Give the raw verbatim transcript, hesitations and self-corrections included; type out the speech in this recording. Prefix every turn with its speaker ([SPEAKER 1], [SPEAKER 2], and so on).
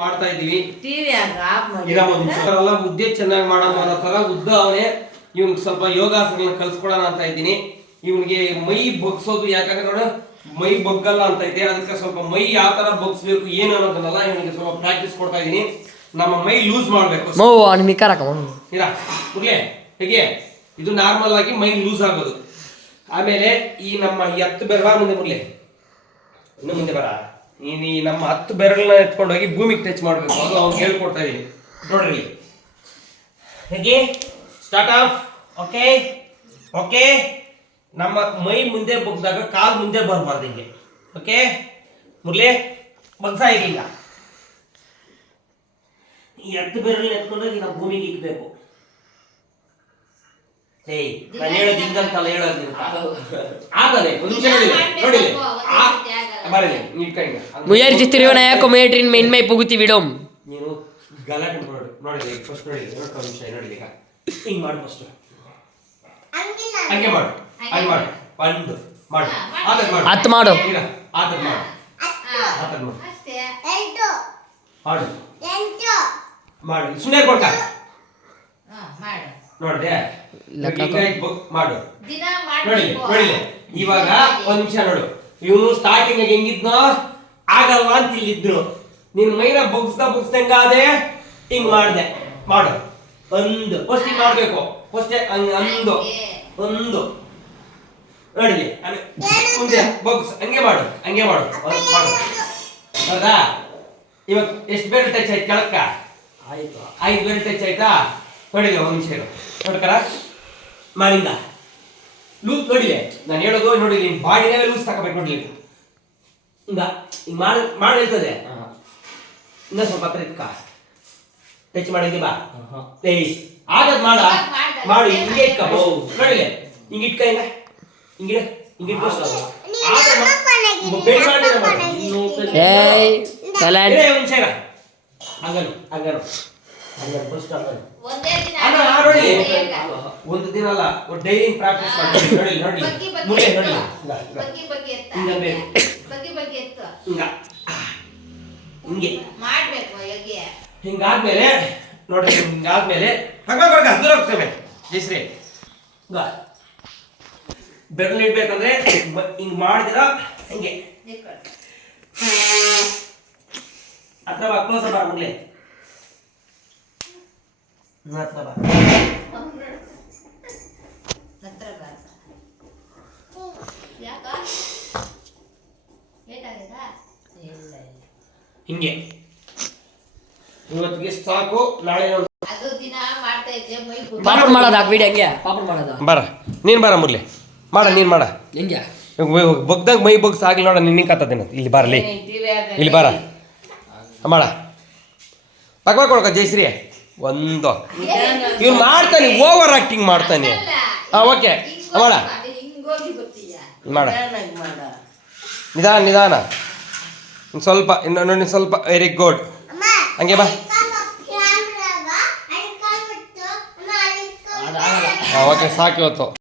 [SPEAKER 1] ಮಾಡ್ತಾ ಇದೀವಿ.
[SPEAKER 2] TV off ಮಾಡಿ
[SPEAKER 1] ಇದ ಎಲ್ಲ ಮುದ್ದೆ ಚೆನ್ನಾಗಿ ಮಾಡೋಣ ಅನ್ನೋ ತರ ಉದ್ದ ಅವನೇ. ಇವ್ನಿಗೆ ಸ್ವಲ್ಪ ಯೋಗಾಸನ ಕಲ್ಸ್ಕೊಡೋಣ ಅಂತ ಇದ್ದೀನಿ. ಇವನಿಗೆ ಮೈ ಬಗ್ಸೋದು, ಯಾಕಂದ್ರೆ ನೋಡು ಮೈ ಬಗ್ಗಲ್ಲ ಅಂತ ಇದೆ, ಅದಕ್ಕೆ ಸ್ವಲ್ಪ ಮೈ ಯಾವ ತರ ಬಗ್ಸ್ಬೇಕು ಏನು ಅನ್ನೋದನ್ನೆಲ್ಲ ಇವನಿಗೆ ಸ್ವಲ್ಪ ಪ್ರಾಕ್ಟೀಸ್ ಕೊಡ್ತಾ ಇದೀನಿ. ನಮ್ಮ ಮೈ ಲೂಸ್ ಮಾಡ್ಬೇಕು. ಹೇಗೆ ಇದು ನಾರ್ಮಲ್ ಆಗಿ ಮೈ ಲೂಸ್ ಆಗೋದು. ಆಮೇಲೆ ಈ ನಮ್ಮ ಹತ್ತು ಬೆರಳ ಮುಂದೆ ಮುರ್ಲೆ ಇನ್ನು ಮುಂದೆ ಬರ ಈ ನಮ್ಮ ಹತ್ತು ಬೆರಳನ್ನ ಎತ್ಕೊಂಡು ಹೋಗಿ ಭೂಮಿಗೆ ಟಚ್ ಮಾಡ್ಬೇಕು. ಅದು ಅವ್ನು ಹೇಳ್ಕೊಡ್ತಾ ಇದೀನಿ ನೋಡ್ರಿ. ಹೇಗೆ ಸ್ಟಾರ್ಟ್ ಆಫ್. ಓಕೆ ಓಕೆ ನಮ್ಮ ಮೈ ಮುಂದೆ ಬಗ್ದಾಗ ಕಾಲು ಮುಂದೆ ಬರಬಾರ್ದು ಹಿಂಗೆ. ಓಕೆ ಮುರ್ಲೆ ಬಗ್ಸಾ ಈಗ ಈ ಹತ್ತು ಬೆರಳನ್ನ ಎತ್ಕೊಂಡೋಗಿ ನಾವು ಭೂಮಿಗೆ ಇಕ್ಬೇಕು. ಏಯ್ ನಾನು ಹೇಳೋದು ಹಿಂಗಂತಲ್ಲ, ಹೇಳೋದು ಆಗದೆ ಒಂದು ನಿಮಿಷ ನೋಡಿ ಬರಲಿ ಇಟ್ಕೊಂಡ
[SPEAKER 3] ಮುಯರ್ ಚಿತ್ತಿರುವನ ಯಾಕೋ ಮೇಟ್ರಿನ್ ಮೆನ್ಮೈ ಪುಗುತಿ ವಿಡೋಮ್
[SPEAKER 1] ನೀನು ಗಲಾಟೆ ನೋಡಿ ನೋಡಿ ಫಸ್ಟ್ ನೋಡಿ ಎರಡು ನಿಮಿಷ ನೋಡಿ ಈಗ ಹಿಂಗ್ ಮಾಡು. ಫಸ್ಟ್ ಹಂಗೆ ಮಾಡು, ಹಂಗೆ ಮಾಡು, ಒಂದು ಮಾಡು, ಆದರ್ ಮಾಡು,
[SPEAKER 3] ಹತ್ತು ಮಾಡು,
[SPEAKER 1] ಈಗ ಆದರ್ ಮಾಡು, ಆದರ್ ಮಾಡು, ಎಂಟು ಮಾಡು, ಎಂಟು ಮಾಡು, ಸುಮ್ಮನೆ ಕೊಡ್ಕ
[SPEAKER 2] ಮಾಡು
[SPEAKER 1] ನೋಡಿದೆ ಮಾಡು ನೋಡಿ ನೋಡಿ. ಇವಾಗ ಒಂದ್ ನಿಮಿಷ ನೋಡು, ಇವನು ಸ್ಟಾರ್ಟಿಂಗ್ ಆಗಿ ಹೆಂಗಿದ್ನೋ ಆಗಲ್ಲ ಅಂತ ಇಲ್ಲಿದ್ರು. ನಿನ್ ಮೈನ ಬಗ್ಸ್ತಾ ಬಗ್ಸ್ದಂಗ ಅದೇ ಹಿಂಗ್ ಮಾಡ್ದೆ ಮಾಡು. ಒಂದು ಫಸ್ಟ್ ಹಿಂಗ್ ಮಾಡ್ಬೇಕು. ಫಸ್ಟ್ ಒಂದು ಒಂದು ನೋಡಿ ಮುಂದೆ ಬಗ್ಸ್ ಹಂಗೆ ಮಾಡು, ಹಂಗೆ ಮಾಡು ಮಾಡು. ಹೌದಾ? ಇವಾಗ ಎಷ್ಟು ಬೇರೆ ಟಚ್ ಆಯ್ತು ಕೆಳಕ್ಕ? ಆಯ್ತು, ಐದು ಬೇರೆ ಟಚ್ ಆಯ್ತಾ? ನೋಡಿಲ್ಲ ಒಂದ್ ನಿಮಿಷ ನೋಡ್ಕರ ಮಾಡಿಂದ ಲೂಸ್ ನೋಡಿಲೆ. ನಾನು ಹೇಳೋದು ನೋಡಿ, ನಿನ್ ಬಾಡಿನೇ ಲೂಸ್ ತಗೋಬೇಕು ನೋಡ್ಲಿ. ಹಿಂಗ ಹಿಂಗ್ ಮಾಡಿ ಮಾಡಿ ಹೇಳ್ತದೆ. ಇನ್ನ ಸ್ವಲ್ಪ ಹತ್ರ ಇಟ್ಕ ಟಚ್ ಮಾಡಿದ್ದಿ ಬಾ. ಏಯ್ ಆಗದ್ ಮಾಡ ಮಾಡು, ಹಿಂಗೆ ಇಟ್ಕ ನೋಡಿಲೆ. ಹಿಂಗ ಇಟ್ಕ ಹಿಂಗ ಹಿಂಗಿಡ ಹಿಂಗ ಇಟ್ಕೊಂಡು ಹಂಗನು ಹಂಗನು ಒಂದು ದಿನ ಅಲ್ಲ, ಡೈಲಿ ಪ್ರಾಕ್ಟೀಸ್ ಮಾಡಿ ನೋಡಿ ನೋಡಿ ಮುಳ್ಳೆ ನೋಡಿ ಹಿಂಗೆ ಹಿಂಗಾದ್ಮೇಲೆ ನೋಡ್ರಿ. ಹಿಂಗಾದ್ಮೇಲೆ ಹಂಗ ದೂರ ಹೋಗ್ತೇವೆ ಜಯಶ್ರೀ. ಬೆರಳು ಇಡ್ಬೇಕಂದ್ರೆ ಹಿಂಗ್ ಮಾಡಿದಿರ ಹಿಂಗೆ ಅಥವಾ ಕ್ಲೋಸ್ ಬಾ ಮುಳ್ಳೆ ಹಿಂಗೆ. ಇವತ್ತಿಗೆ ಸಾಕು, ನಾಳೆ
[SPEAKER 3] ಪಾಪಡ್ ಮಾಡೋದ ವಿಡಿಯೋ ಹಂಗೆ ಪಾಪಡ್ ಮಾಡೋದ.
[SPEAKER 1] ಬರ ನೀನ್ ಬರ ಮುರ್ಲಿ ಮಾಡ, ನೀನ್ ಮಾಡ
[SPEAKER 3] ಹೆಂಗೆ
[SPEAKER 1] ಬಗ್ದಾಗ ಮೈ ಬಗ್ಸ್ ಆಗ್ಲಿ ನೋಡ. ನಿನ್ನ ಕತ್ತದೇನ ಇಲ್ಲಿ ಬರಲಿ, ಇಲ್ಲಿ ಬರ ಮಾಡ ಪಕ್ಕ ಕೊಡ್ಕ ಜಯಶ್ರೀ. ಒಂದು ಇವ್ನು ಮಾಡ್ತಾನೆ, ಓವರ್ ಆಕ್ಟಿಂಗ್ ಮಾಡ್ತಾನೆ. ಹಾ ಓಕೆ ಮಾಡ ಮಾಡ ನಿಧಾನ ನಿಧಾನ ಸ್ವಲ್ಪ ಇನ್ನು ನೋಡಿ ಸ್ವಲ್ಪ. ವೆರಿ ಗುಡ್, ಹಂಗೆ ಬಾ. ಓಕೆ ಸಾಕು ಇವತ್ತು.